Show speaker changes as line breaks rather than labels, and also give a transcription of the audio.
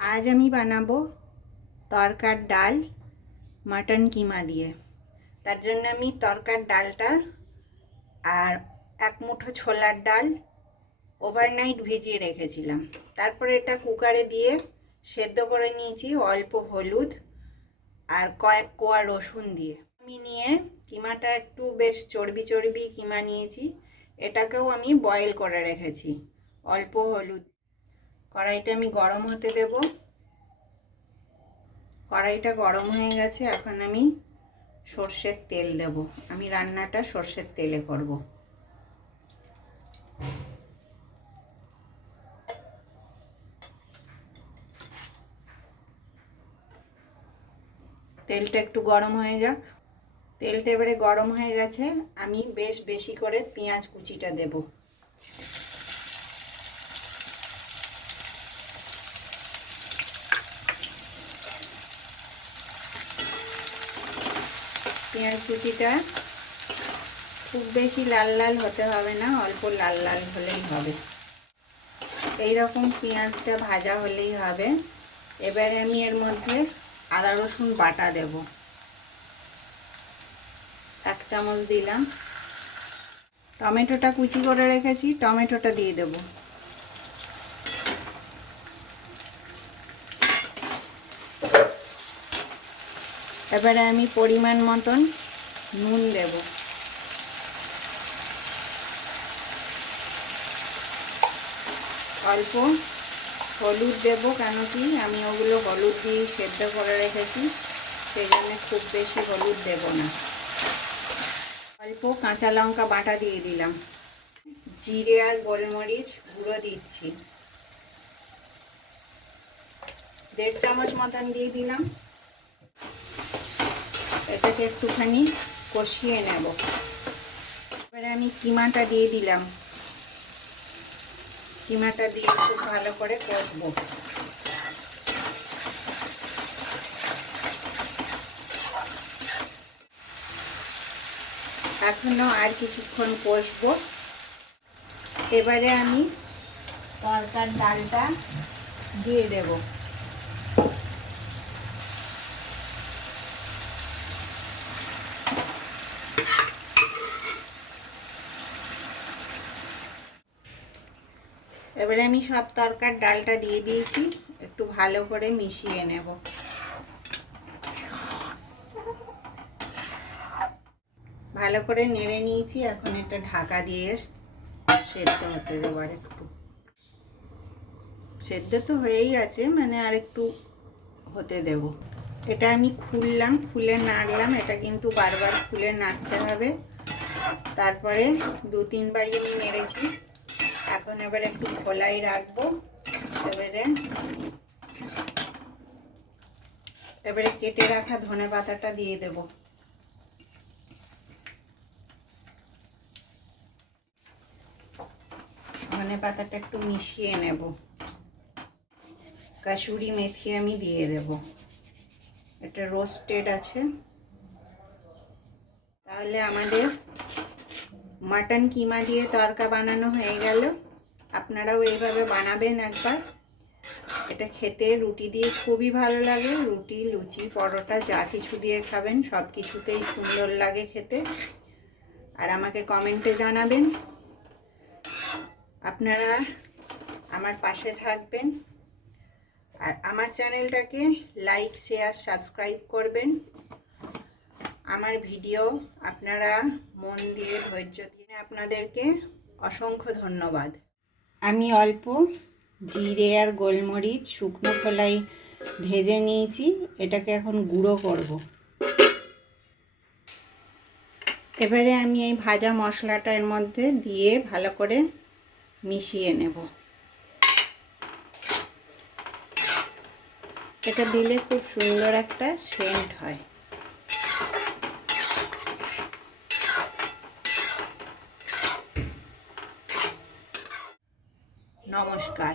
আজ আমি বানাবো তরকার ডাল মাটন কিমা দিয়ে। তার জন্য আমি তরকার ডালটা আর এক মুঠো ছোলার ডাল ওভারনাইট ভিজিয়ে রেখেছিলাম। তারপরে এটা কুকারে দিয়ে সেদ্ধ করে নিয়েছি অল্প হলুদ আর কয়েক কোয়া রসুন দিয়ে। আমি নিয়ে কিমাটা একটু বেশ চর্বি চর্বি কিমা নিয়েছি। এটাকেও আমি বয়েল করে রেখেছি। অল্প হলুদ কড়াইটা আমি গরম হতে দেব। কড়াইটা গরম হয়ে গেছে, এখন আমি সর্ষের তেল দেব। আমি রান্নাটা সর্ষের তেলে করব। তেলটা একটু গরম হয়ে যাক। তেলটা এবারে গরম হয়ে গেছে, আমি বেশ বেশি করে পেঁয়াজ কুচিটা দেব। পেঁয়াজ কুচিটা খুব বেশি লাল লাল হতে হবে না, অল্প লাল লাল হলেই হবে। এই রকম পেঁয়াজটা ভাজা হলেই হবে। এবারে আমি এর মধ্যে আদা রসুন বাটা দেব। এক চামচ দিলাম। টমেটোটা কুচি করে রেখেছি, টমেটোটা দিয়ে দেব। এবারে আমি পরিমাণ মতন নুন দেব। অল্প হলুদ দেব কেন কি আমি ওগুলো হলুদ দিয়ে সেদ্ধ করে রেখেছি সেই জন্য খুব বেশি হলুদ দেব না। অল্প কাঁচা লঙ্কা বাটা দিয়ে দিলাম। জিরে আর গোলমরিচ গুঁড়ো দিচ্ছি। দেড় চামচ মতন দিয়ে দিলাম। এটাকে একটুখানি কষিয়ে নেব। এবারে আমি কিমাটা দিয়ে দিলাম। কিমাটা দিয়ে খুব ভালো করে কষবো। এখনও আর কিছুক্ষণ কষবো। এবারে আমি তরকার ডালটা দিয়ে দেব। এবারে আমি সব তরকার ডালটা দিয়ে দিয়েছি, একটু ভালো করে মিশিয়ে নেব। ভালো করে নেড়ে নিয়েছি, এখন একটা ঢাকা দিয়ে সেদ্ধ হতে দেবো আর একটু সেদ্ধ তো হয়েই আছে মানে আর একটু হতে দেব। এটা আমি খুললাম, খুলে নাড়লাম, এটা কিন্তু বারবার খুলে নাড়তে হবে। তারপরে দু তিনবারই আমি নেড়েছি। এখন এবার একটু খোলাই রাখব। এবারে এবারে কেটে রাখা ধনে পাতাটা দিয়ে দেব। ধনে পাতাটা একটু মিশিয়ে নেব। কাসুরি মেথি আমি দিয়ে দেব। এটা রোস্টেড আছে। তাহলে আমাদের মাটন কিমা দিয়ে তরকা বানানো হয়ে গেল। আপনারাও এইভাবে বানাবেন একবার। এটা খেতে রুটি দিয়ে খুবই ভালো লাগে। রুটি, লুচি, পরোটা, যা কিছু দিয়ে খাবেন, সব কিছুতেই সুন্দর লাগে খেতে। আর আমাকে কমেন্টে জানাবেন। আপনারা আমার পাশে থাকবেন। আর আমার চ্যানেলটাকে লাইক, শেয়ার, সাবস্ক্রাইব করবেন। আমার ভিডিও আপনারা মন দিয়ে, ধৈর্য দিয়ে আপনাদেরকে অসংখ্য ধন্যবাদ। আমি অল্প জিরে আর গোলমরিচ, শুকনো খোলাই ভেজে নিয়েছি। এটাকে এখন গুঁড়ো করব। এবারে আমি এই ভাজা মশলাটা এর মধ্যে দিয়ে ভালো করে মিশিয়ে নেব। এটা দিলে খুব সুন্দর একটা সেন্ট হয়। নমস্কার।